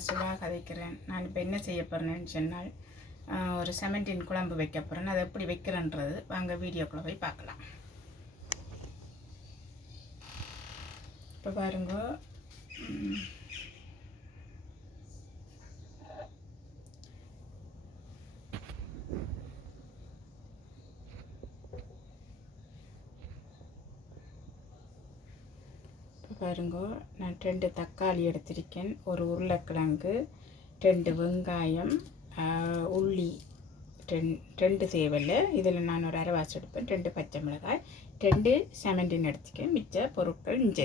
நான் சுபா கதைக்கிறேன் நான் இப்போ என்ன செய்ய போகிறேன்னு சொன்னால் ஒரு செமண்டின் குழம்பு வைக்க போகிறேன் அதை எப்படி வைக்கிறேன்றது வாங்க வீடியோக்குள்ளே போய் பார்க்கலாம். இப்போ பாருங்கள் பாருங்க நான் ரெண்டு தக்காளி எடுத்திருக்கேன். ஒரு உருளைக்கிழங்கு ரெண்டு வெங்காயம் உள்ளி ரெண் ரெண்டு சேவல். இதில் நான் ஒரு அரைவாசி எடுப்பேன். ரெண்டு பச்சை மிளகாய் ரெண்டு செமண்டின் எடுத்துக்கேன். மிச்ச பொருட்கள் இஞ்சி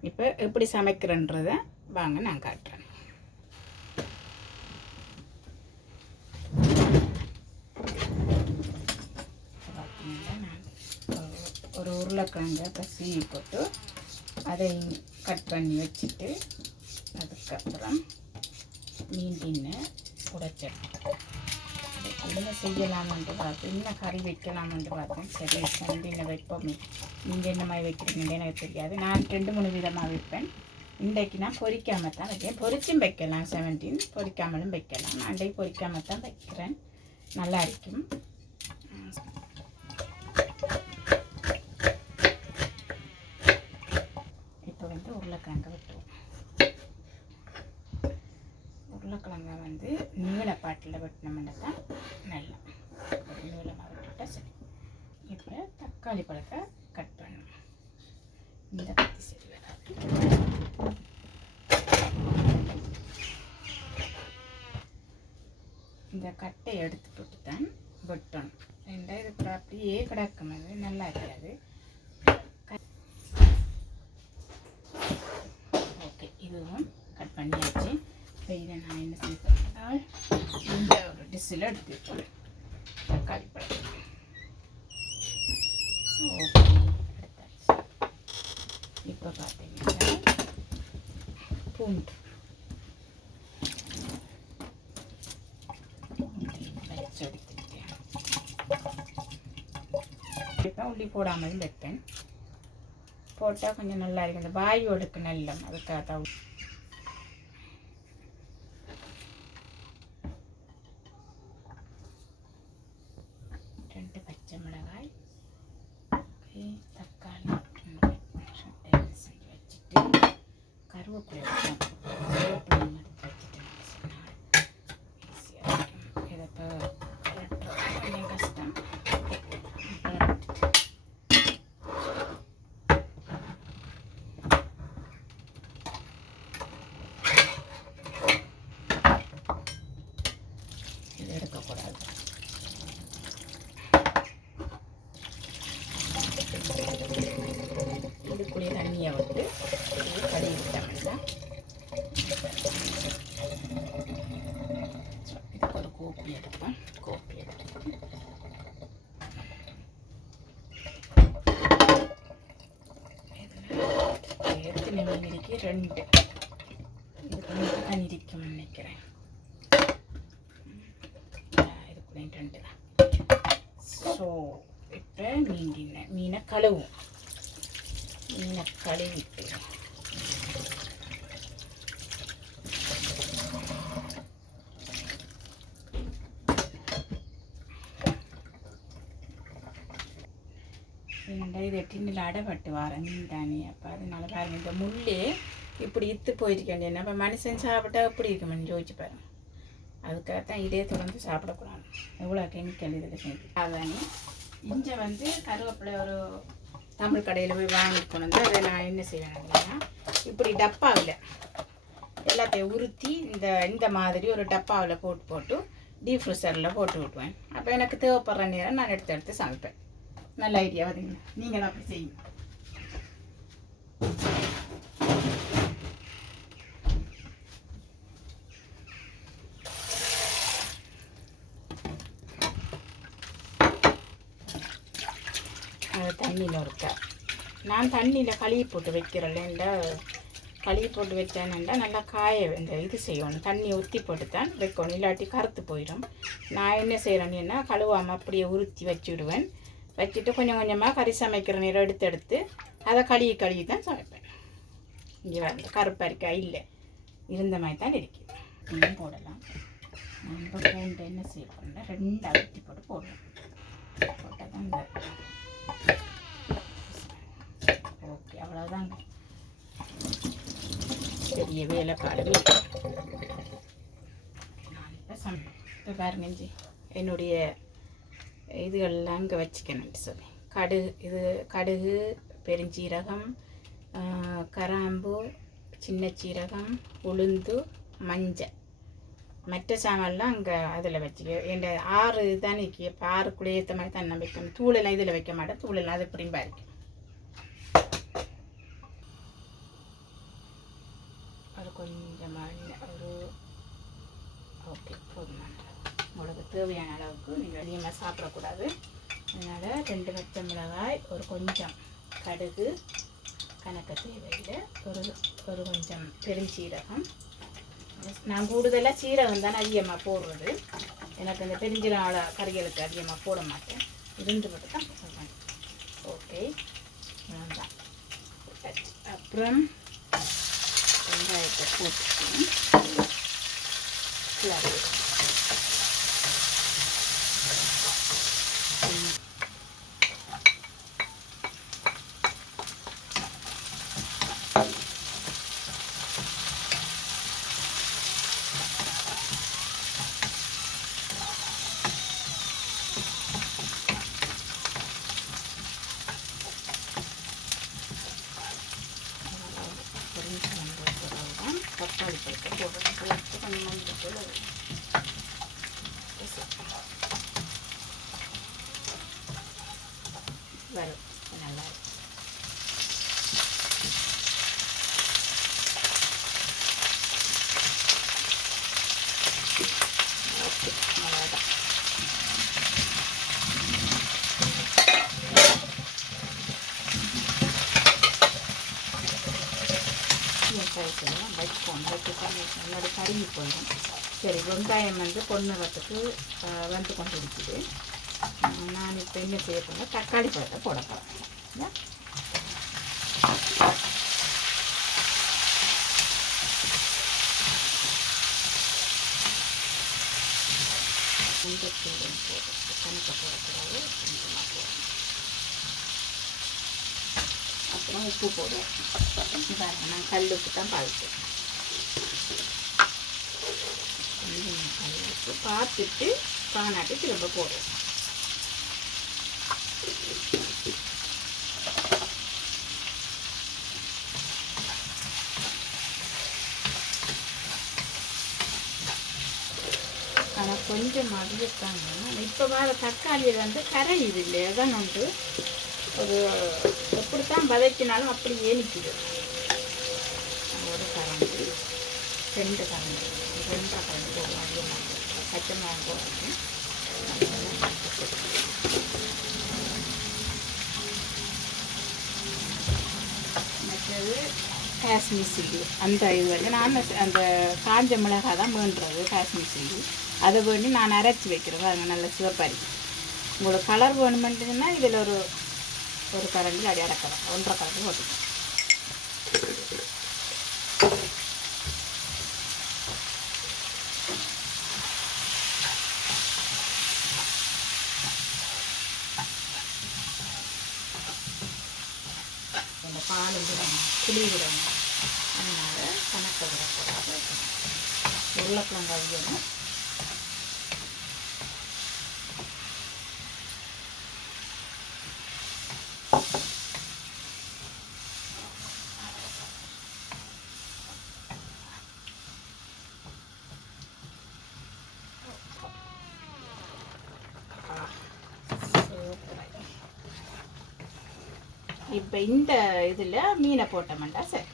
இப்போ எப்படி சமைக்கிறேன்றதை வாங்க நான் காட்டுறேன். நான் ஒரு- உருளைக்கிழங்க உருளைக்கிழங்கை இப்போ சீவி போட்டு அதை கட் பண்ணி வச்சுட்டு அதுக்கப்புறம் மீண்டின்னு உடைச்சிடும் என்ன செய்யலாமென்று பார்த்து இன்னும் கறி வைக்கலாமென்று பார்த்தேன் சரி சண்டின வைப்போமே. நீங்கள் என்ன மாதிரி வைக்கிறீங்கன்னு எனக்கு தெரியாது. நான் ரெண்டு மூணு விதமாக வைப்பேன். இன்றைக்கு நான் பொரிக்காமல் தான் வைக்கிறேன். பொரிச்சும் வைக்கலாம். செவன்டீன் பொரிக்காமலும் வைக்கலாம். நான் அண்டை பொரிக்காமல் தான் வைக்கிறேன். நல்லா இருக்கும் இப்போ வந்து உருளைக்கிழங்கு வெட்டுவோம் உருளைக்கிழங்கை வந்து நீளப்பாட்டில் தான் நல்லா நீளமாக சரி. இப்போ தக்காளி பழத்தை கட் பண்ணணும். இந்த பற்றி சரி வராது. இந்த கட்டை எடுத்து போட்டு தான் வெட்டணும். ரெண்டா இது கூட அப்படியே கிடக்கும். அது நல்லா இருக்காது. ஓகே இதுவும் கட் பண்ணியாச்சு. இப்போ இதை நான் என்ன செய்தால் இந்த ஒரு டிஷ்ஷில் எடுத்து வைப்பேன் தக்காளி பழம் ஓகே எடுத்தாச்சு இப்போ பார்த்தீங்கன்னா பூண்டு வச்சு எடுத்துக்கிட்டேன் இப்போ உள்ளி போடாமலும் வைப்பேன் போட்டால் கொஞ்சம் நல்லா இருக்கும் இந்த வாயோடுக்கு நல்லம் அதுக்காக தான் உ- ரெண்டு பச்சை மிளகாய் ஓகே, தக்காளி ரெண்டு ரெண்டு செஞ்சு வச்சுட்டு கருவேப்பிலை வைப்போம். கருவேப்பிலை எடுத்து வச்சுட்டு சொன்னால் ஈஸியாக இருக்கும் இதை இப்போ கொஞ்சம் கஷ்டம் இப்போ இது எடுக்கக்கூடாது இதுக்குள்ளே தண்ணியை விட்டு இது கழுவி விட்டோம்னா இதுக்கு ஒரு கோப்பி எடுப்பேன் கோப்பி எடுத்து இதில் எத்தனை மீன் இருக்கு ரெண்டு இதுக்கு தான் இருக்கும்னு நினைக்கிறேன் இதுக்குள்ளே ரெண்டு தான் ஸோ இப்போ மீன் மீனை கழுவும் மீனை கழுவிட்டு ஏன்டா இது டின்னில் அடைப்பட்டு வரேன் தானே. அப்போ அதனால பாருங்கள் இந்த முள்ளே இப்படி இத்து போயிருக்கேன் என்ன அப்போ மனுஷன் சாப்பிட்டா எப்படி இருக்குமென்னு யோசிச்சு பாருங்க. அதுக்காகத்தான் இதே தொடர்ந்து சாப்பிடக்கூடாது. எவ்வளோ கெமிக்கல் இதில் செஞ்சு அதானே? இஞ்சை வந்து கருவேப்பிலை ஒரு தமிழ் கடையில் போய் வாங்கிட்டு கொண்டு வந்து அதை நான் என்ன செய்வேன் அப்படின்னா இப்படி டப்பாவில் எல்லாத்தையும் உருத்தி இந்த இந்த மாதிரி ஒரு டப்பாவில் போட்டு போட்டு டீப் ஃப்ரிசரில் போட்டு விட்டுவேன் அப்போ எனக்கு தேவைப்படுற நேரம் நான் எடுத்து எடுத்து சமைப்பேன். நல்ல ஐடியா வருதுங்க நீங்களும் அப்படி செய்யுங்க. அது தண்ணியில் இருக்க நான் தண்ணியில் கழுவி போட்டு வைக்கிறேன்ல கழுவி போட்டு வச்சேன்னா நல்லா காய இந்த இது செய்யணும். தண்ணி ஊற்றி போட்டு தான் வைக்கணும். இல்லாட்டி கருத்து போயிடும். நான் என்ன செய்கிறேன்னா கழுவாமல் அப்படியே உருத்தி வச்சுடுவேன். வச்சுட்டு கொஞ்சம் கொஞ்சமாக கறி சமைக்கிற நேரம் எடுத்து எடுத்து அதை கழுவி கழுவி தான் சமைப்பேன். இங்கே வந்து கருப்பரிக்காய் இல்லை. இருந்த மாதிரி தான் இருக்குது இன்னும் போடலாம். நம்ம பூண்டு என்ன செய்யணும் ரெண்டு அகட்டி போட்டு போடலாம் போட்டால் தான் இந்த ஓகே அவ்வளோதாங்க பெரிய வேலைப்பாடு நான் இப்போ சமைப்பேன். இப்போ பாருங்க ஜி என்னுடைய இதுகள்லாம் இங்கே வச்சுக்கணும்னு சொல்லி. கடுகு இது கடுகு பெருஞ்சீரகம் கராம்பு சின்ன சீரகம் உளுந்து மஞ்சள் மற்ற சாமான்லாம் அங்கே அதில் வச்சுக்க என் ஆறு தான் நிற்கி இப்போ ஆறுக்குள்ளே ஏற்ற மாதிரி தான் நான் வைக்கணும். தூளெல்லாம் இதில் வைக்க மாட்டேன் தூளெல்லாம் அது பிரிம்பாக இருக்கும் ஒரு கொஞ்சமாக ஒரு ஓகே போதுமானது உங்களுக்கு தேவையான அளவுக்கு நீங்கள் அதிகமாக சாப்பிடக்கூடாது. அதனால் ரெண்டு பச்சை மிளகாய் ஒரு கொஞ்சம் கடுகு கணக்க தேவையில்லை. ஒரு ஒரு கொஞ்சம் பெருஞ்சீரகம். நான் கூடுதலாக சீரகம் தான் அதிகமாக போடுறது. எனக்கு இந்த பெருஞ்சீரக கறிகளுக்கு அதிகமாக போட மாட்டேன். இருந்து மட்டும் தான் போடுவேன். ஓகே. வேண்டாம். அப்புறம் வெங்காயத்தை போட்டு கிளறி கொஞ்சம் மஞ்சள் தூள் தான் தக்காளி பழத்தை போடுறேன் போட்டு கொஞ்சம் மஞ்சள் தூள் வரும் நல்லா இருக்கும் ஓகே அவ்வளோதான் வெங்காயத்தெல்லாம் வைப்போம் வச்சுட்டா முன்னாடி கருகி போயிடும் சரி வெங்காயம் வந்து பொண்ணுறதுக்கு வந்து கொண்டு இருக்குது. நான் இப்போ என்ன செய்ய போகிறேன் தக்காளி பழத்தை போட போகிறேன் கொஞ்சத்தூள் போட்டு கணக்க போடக்கூடாது. கொஞ்சமாக போடணும் அப்புறம் உப்பு போடுவேன் நான் கல் உப்பு தான் பாதிச்சேன் கொஞ்சம் கல் உப்பு பார்த்துட்டு பானாட்டி திரும்ப போடுவோம் ஆனால் கொஞ்சம் மதியத்தாங்க. இப்போ வர தக்காளி வந்து கரையுது இல்லையா அதான் வந்து ஒரு எப்படித்தான் வதக்கினாலும் அப்படியே நிற்குது ஒரு கரண்டி ரெண்டு கரண்டி ரெண்டரை கரண்டி அதிகமாக பச்சை மிளகாய் மற்றது காஷ்மீர் சில்லி. அந்த இது வந்து நான் அந்த காஞ்ச மிளகாய் தான் வேண்டுறது காஷ்மீர் சில்லி. அதை வேண்டி நான் அரைச்சி வைக்கிறேன் அது நல்ல சிவப்பாரி உங்களுக்கு கலர் வேணுமென்ட்டுன்னா இதில் ஒரு ஒரு கரண்டி அடி அரைக்கிறேன் ஒன்றரை கரண்டி போட்டுக்கலாம் இந்த பால் விடணும் புளி விடணும் அதனால் கணக்கை விடக்கூடாது உருளைக்கிழங்கு அவியணும். இப்போ இந்த இதில் மீனை போட்டோம்டா சரி.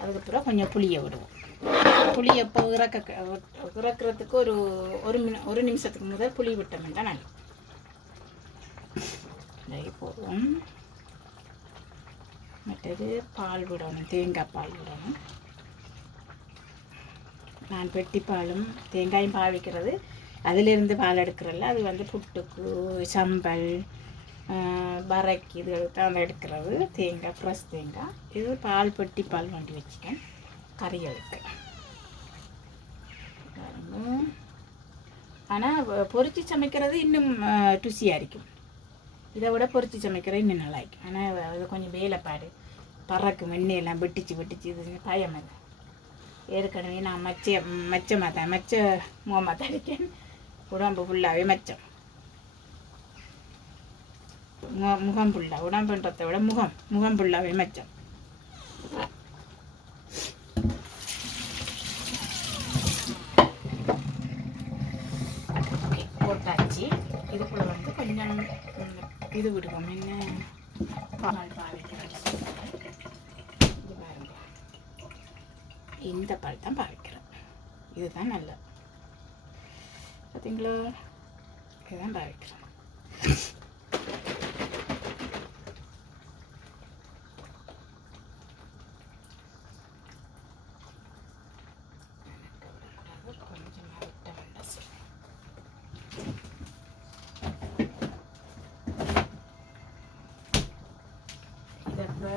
அதுக்கப்புறம் கொஞ்சம் புளியை விடுவோம். புளி எப்போ இறக்க இறக்குறதுக்கு ஒரு ஒரு மினி ஒரு நிமிஷத்துக்கு முதல் புளி விட்டோம்டா நல்லது நெய் போடுவோம். மற்றது பால் விடணும் தேங்காய் பால் விடணும். நான் பெட்டி பாலும் தேங்காயும் பாவிக்கிறது. அதிலிருந்து பால் எடுக்கிறல்ல அது வந்து புட்டுக்கு சம்பல் பறைக்கு இது தான் எடுக்கிறது தேங்காய் ஃப்ரெஷ் தேங்காய் இது பால் பெட்டி பால் வண்டி வச்சுக்கேன் கறிகளுக்கு ஆனால் பொறிச்சு சமைக்கிறது இன்னும் ருசியாக இருக்கும் இதை விட பொறிச்சு சமைக்கிறது இன்னும் நல்லா இருக்கும் ஆனால் அது கொஞ்சம் வேலைப்பாடு பறக்கும் எண்ணெயெல்லாம் வெட்டிச்சு வெட்டிச்சு இது பயம் இல்லை ஏற்கனவே நான் மச்ச மச்சமாக தான் மச்ச முகமாக தான் இருக்கேன் உடம்பு ஃபுல்லாகவே மச்சம் முகம் ஃபுல்லாக உடம்புன்றதை விட முகம் முகம் ஃபுல்லாகவே மச்சம் போட்டாச்சு இதுக்குள்ள வந்து கொஞ்சம் இது விடுவோம் என்ன பால் பாவிக்கிறோம் இந்த பால் தான் பாவிக்கிறோம் இதுதான் நல்லது பார்த்தீங்களா இதுதான் பாவிக்கிறோம் கொஞ்சமாக விட்ட வேண்டாம் சரி இதப்போ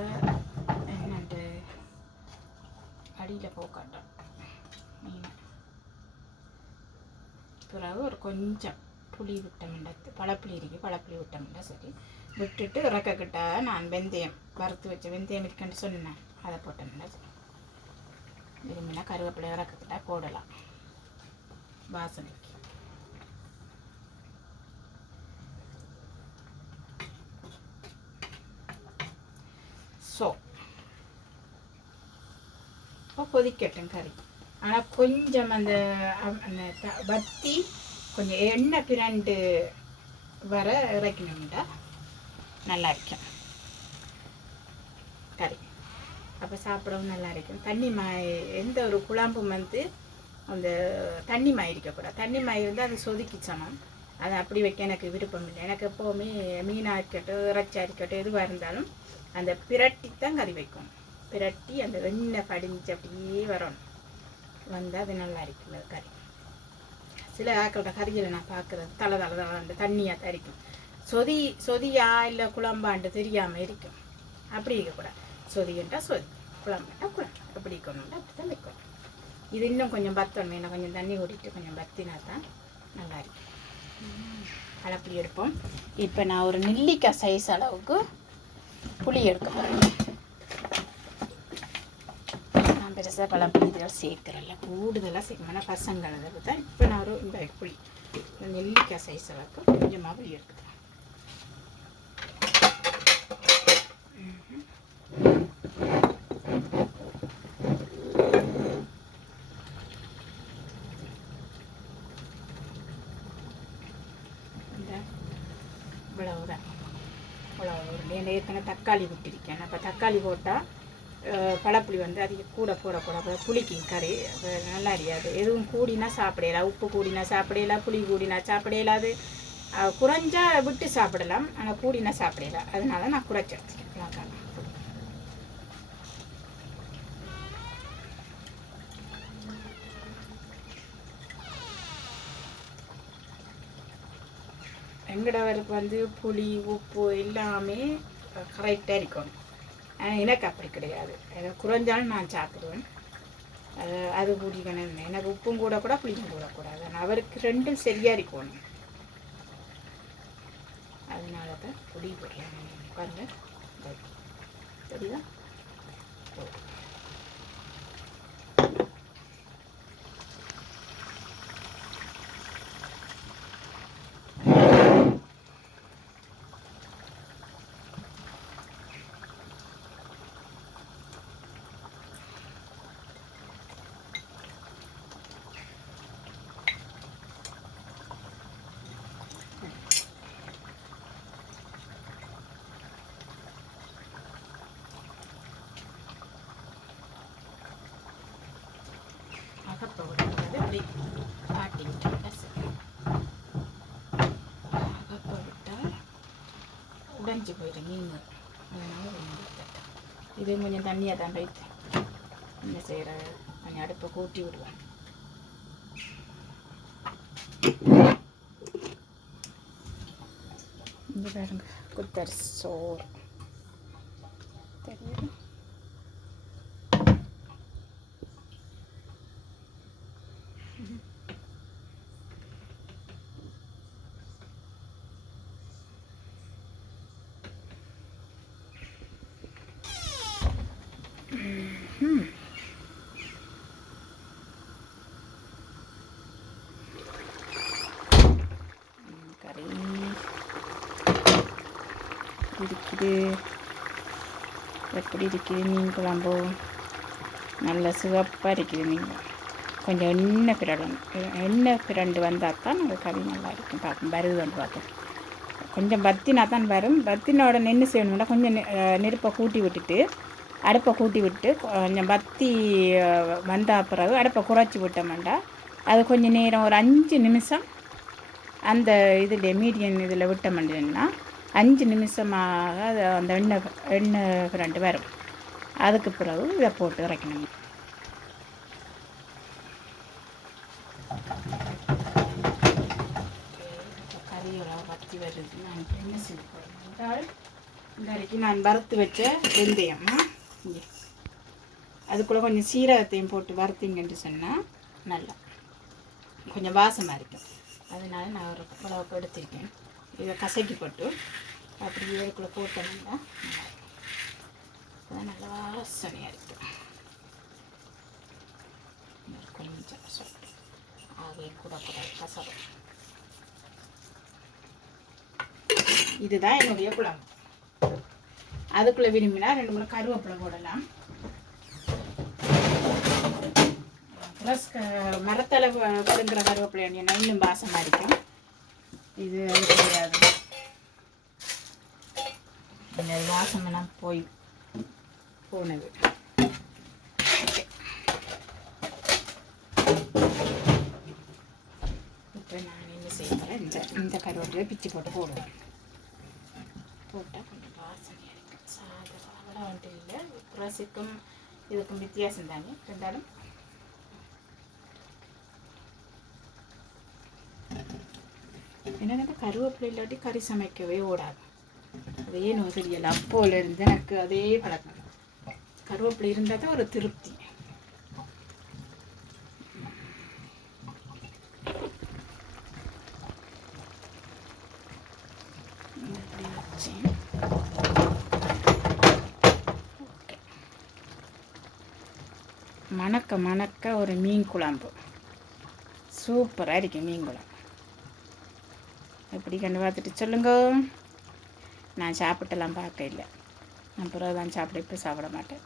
என்னண்டு அடியில் போக்காட்டம் மீன். பிறகு ஒரு கொஞ்சம் புளி விட்டமில்ல பழப்புளி இருக்கு பழப்புளி விட்டமில்ல சரி. விட்டுட்டு இறக்கக்கிட்ட நான் வெந்தயம் வறுத்து வச்ச வெந்தயம் இருக்குன்னு சொன்னேன். அதை போட்டோம்ல சரி. விரும்பினா கருவேப்பிலை இறக்கக்கிட்டா போடலாம். வாசனைக்கு ஸோ இப்போ கொதிக்கட்டும் கறி. ஆனால் கொஞ்சம் அந்த அந்த த- வத்தி கொஞ்சம் எண்ணெய் பிரண்டு வர இறக்கணும்டா நல்லா இருக்கும். கறி. அப்போ சாப்பிடவும் நல்லா இருக்கும். தண்ணி மாய் எந்த ஒரு குழம்பும் வந்து அந்த தண்ணி மாய் இருக்கக்கூடாது. தண்ணி மாய் இருந்தால் அது சொதுக்கி சமம். அதை அப்படி வைக்க எனக்கு விருப்பம் இல்லை. எனக்கு எப்போவுமே மீனாக இருக்கட்டும் இறைச்சியாக இருக்கட்டும் எதுவாக இருந்தாலும் அந்த பிரட்டி தான் கறி வைக்கும். பிரட்டி அந்த எண்ணெய் படிஞ்சு அப்படியே வரணும். வந்தால் அது நல்லா இருக்குல்ல கறி. சில ஆக்களோட கறிகளை நான் பார்க்குறது தலை தலை தலை அந்த தண்ணியாக தரிக்கும் சொதி சொதியா இல்லை குழம்பாண்டு தெரியாமல் இருக்கும். அப்படி இருக்கக்கூடாது சொதின்ட்டா சொதி குழம்புட்டா குழம்பு அப்படி இருக்கணும்னா அப்படி தான் வைக்கணும். இது இன்னும் கொஞ்சம் பத்தணும். என்ன கொஞ்சம் தண்ணி ஓடிட்டு கொஞ்சம் பத்தினா தான் நல்லா இருக்கும். கலப்புளி எடுப்போம். இப்போ நான் ஒரு நெல்லிக்காய் சைஸ் அளவுக்கு புளி எடுக்க போகிறேன் நான் பெருசாக பழப்புளி இதெல்லாம் சேர்க்குறேன்ல கூடுதலாக சேர்க்கணும் பசங்களுக்கு தான் இப்போ நான் ஒரு இந்த புளி நெல்லிக்காய் சைஸ் அளவுக்கு கொஞ்சமாக புளி எடுக்கிறேன் இந்த இவ்வளவுதான். இவ்வளவு ஏற்கனவே தக்காளி விட்டிருக்கேன் அப்போ தக்காளி போட்டால் பழப்புளி வந்து அதிக கூட போடக்கூடாது புளிக்கும் கறி நல்லா அறியாது. எதுவும் கூடினா சாப்பிடலாம் உப்பு கூடினா சாப்பிடலாம் புளி கூடினா சாப்பிடலாது குறைஞ்சா விட்டு சாப்பிடலாம் ஆனால் கூடினா சாப்பிடலாம் அதனால நான் குறைச்சேன் எடுத்துக்கலாம் எங்கடவருக்கு வந்து புளி உப்பு எல்லாமே கரெக்டாக இருக்கணும். எனக்கு அப்படி கிடையாது. எனக்கு குறைஞ்சாலும் நான் சாப்பிடுவேன். அது அது பிடிக்கணும் எனக்கு உப்பும் கூட கூட புளியும் கூட கூடாது அவருக்கு ரெண்டும் சரியாக இருக்கணும் அதனால தான் புளி போடலாம் உட்காந்து இதோ. தெரியுதா ஓ. அகப்பை ஆட்டி விட்டாங்க விட்டால் உடைஞ்சு போயிடும் மீன் அதனால கொஞ்சம் இது கொஞ்சம் தண்ணியாக தான் வைத்தேன் என்ன செய்கிற கொஞ்சம் அடுப்பை கூட்டி விடுவேன் இந்த பாருங்க குத்தர் சோறு தெரியுது இருக்குது எப்படி இருக்குது மீன் குழம்பு நல்ல சிவப்பாக இருக்குது மீன் கொஞ்சம் எண்ணெய் பிரடணும் எண்ணெய் பிரண்டு வந்தால் தான் அந்த கறி நல்லா இருக்கும். பார்க்கும் வருதுன்னு பார்த்தோம் கொஞ்சம் பத்தினா தான் வரும். பத்தினோட நின்று செய்யணும்னா கொஞ்சம் நெ- நெருப்பை கூட்டி விட்டுட்டு அடுப்பை கூட்டி விட்டு கொஞ்சம் பத்தி வந்தால் வந்த பிறகு அடுப்பை குறைச்சி விட்டோம்டா அது கொஞ்சம் நேரம் ஒரு அஞ்சு நிமிஷம் அந்த இதில் மீடியம் இதில் விட்டோம்னா அஞ்சு நிமிஷமாக அதை அந்த எண்ணெய் எண்ணெய் ரெண்டு வரும். அதுக்கு பிறகு இதை போட்டு இறக்கணும். கறியெல்லாம் வருது. நான் என்ன செய்ய இந்த வரைக்கும் நான் வறுத்து வச்ச வெந்தயம். இங்கே. அதுக்குள்ளே கொஞ்சம் சீரகத்தையும் போட்டு வறுத்திங்கன்ட்டு சொன்னால் நல்லா. கொஞ்சம் வாசமாக இருக்கும். அதனால நான் ஒரு மிளகு எடுத்திருக்கேன். இதை கசக்கி போட்டு அப்படி இதுக்குள்ளே போட்டோம்னா நல்லா நல்லா வாசனையாக இருக்கும் கொஞ்சம் சொல்லிட்டு ஆகவே கூட கூட கசகம் இதுதான் என்னுடைய குழம்பு. அதுக்குள்ளே விரும்பினா ரெண்டு மூணு கருவேப்பிலை போடலாம். ப்ளஸ் மரத்தலை கொடுங்கிற கருவேப்பிலை இன்னும் பாசமாக இருக்கும். இது கிடையாது. இந்த வாசமெல்லாம் போய் போனது. இப்போ நான் என்ன செய்யறேன் இந்த இந்த கருவேப்பிலை பிச்சு போட்டு போடுவேன். போட்டால் கொஞ்சம் வாசனை இருக்குது சாதம் அவ்வளோ வந்துட்டு இல்லை. ரசிக்கும் இதுக்கும் வித்தியாசம் தானே. இருந்தாலும் எனக்கு கருவேப்பிலை இல்லாட்டி கறி சமைக்கவே ஓடாது. அதே ஏனோ அப்போலேருந்து எனக்கு அதே பழக்கம். கருவேப்பிலை இருந்தால் தான் ஒரு திருப்தி. மணக்க மணக்க ஒரு மீன் குழம்பு. சூப்பராக இருக்கு மீன் குழம்பு. எப்படி கண்டு பார்த்துட்டு சொல்லுங்க. நான் சாப்பிட்டெல்லாம் பார்க்க இல்லை. நான் பிறகு தான் சாப்பிட இப்போ சாப்பிட மாட்டேன்.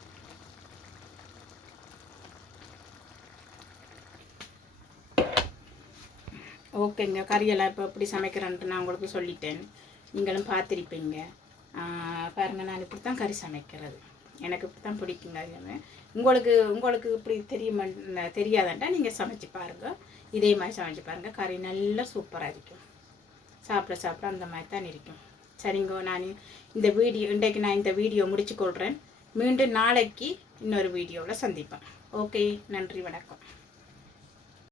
ஓகேங்க கறியெல்லாம் இப்போ எப்படி சமைக்கிறேன்ட்டு நான் உங்களுக்கு சொல்லிட்டேன். நீங்களும் பார்த்துருப்பீங்க. பாருங்க நான் இப்படி தான் கறி சமைக்கிறது. எனக்கு இப்படி தான் பிடிக்குங்க உங்களுக்கு உங்களுக்கு இப்படி தெரியுமா தெரியாதாண்டா? நீங்கள் சமைச்சு பாருங்கள் இதே மாதிரி சமைச்சு பாருங்கள் கறி நல்லா சூப்பராக இருக்கும். சாப்பிட சாப்பிட அந்த மாதிரி தான் இருக்கும். சரிங்க நான் இந்த வீடியோ இன்றைக்கு நான் இந்த வீடியோ முடிச்சுக்கொள்கிறேன் மீண்டும் நாளைக்கு இன்னொரு வீடியோவில் சந்திப்பேன் ஓகே நன்றி வணக்கம்.